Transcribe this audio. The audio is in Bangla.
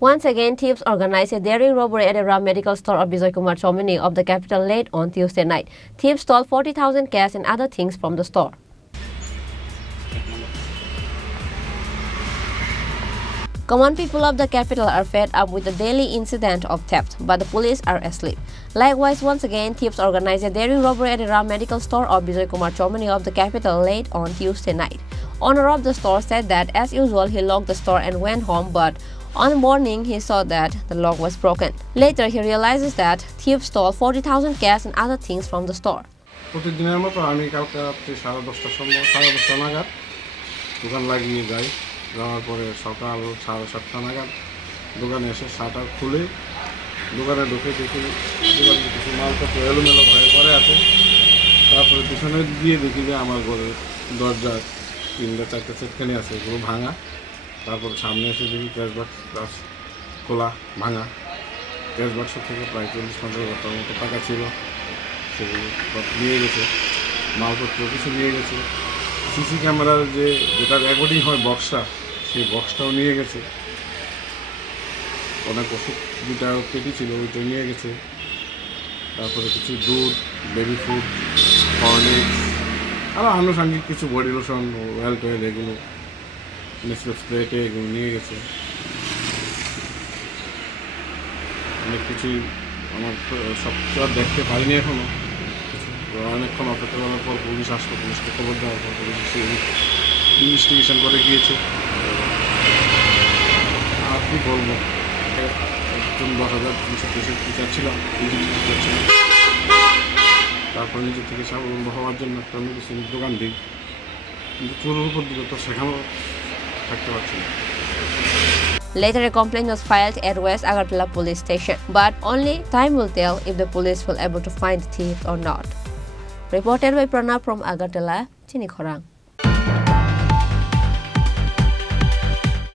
Once again, thieves organized a daring robbery at a Ram medical store of Bijoy Kumar Chomini of the capital late on Tuesday night. Thieves stole 40,000 cash and other things from the store. Common people of the capital are fed up with the daily incident of theft, but the police are asleep. Likewise, once again, thieves organized a daring robbery at a Ram medical store of Bijoy Kumar Chomini of the capital late on Tuesday night. Owner of the store said that, as usual, he locked the store and went home, but on the morning, he saw that the lock was broken. Later, he realizes that thieves stole 40,000 cash and other things from the store. প্রতিদিনের মতো আমি কালকে রাত্রি 10:30টার সময় 10:30 নাগাদ দোকান লাগিয়ে যাই। যাওয়ার পরে সকাল 7:30 নাগাদ দোকানে এসে শাটার খুলে দোকানে ঢুকে দেখি দোকানে কিছু মালপত্র এলোমেলো হয়ে পড়ে আছে। তারপরে পিছনে গিয়ে দেখি যে আমার ঘরের দরজা 3-4টা সেটখানি আছে, এগুলো ভাঙা। তারপর সামনে এসে দেখি ক্যাশ বাক্স খোলা, ভাঙা। ক্যাশ বাক্স থেকে প্রায় 40-50 মতো টাকা ছিল, সেগুলো নিয়ে গেছে। মালপত্র কিছু নিয়ে গেছে। সিসি ক্যামেরার যেটা রেকর্ডিং হয় বক্সটা, সেই বক্সটাও নিয়ে গেছে। অনেক ওষুধ যেটা পেটি ছিল ওইটা নিয়ে গেছে। তারপরে কিছু দুধ, বেবি ফুড, হরলিক্স, আরও আনুষঙ্গিক কিছু বডি লোশন, অয়েল টয়েল, এগুলো স্প্রেটে এগুলো নিয়ে গেছে। অনেক কিছুই আমার সব কিছু আর দেখতে পারিনি এখনও। অনেকক্ষণ অপেক্ষা করার পর পুলিশ আসলো, পুলিশকে খবর দেওয়ার পর পুলিশ ইনভেস্টিগেশন করে গিয়েছে। আর কি বলবো, একজন 10,300 টিচার ছিলাম, ইঞ্জিনিয়ার ছিলাম। তারপর নিজের থেকে স্বাবলম্বী হওয়ার জন্য একটা মেডিসিন দোকান দিই, কিন্তু চোরের উপর দিকে তো সেখানেও থাকতে পারছি না। Later, a complaint was filed at West Agartala police station, but only time will tell if the police will able to find the thief or not. Reported by Pranab from Agartala, Chinikhorang.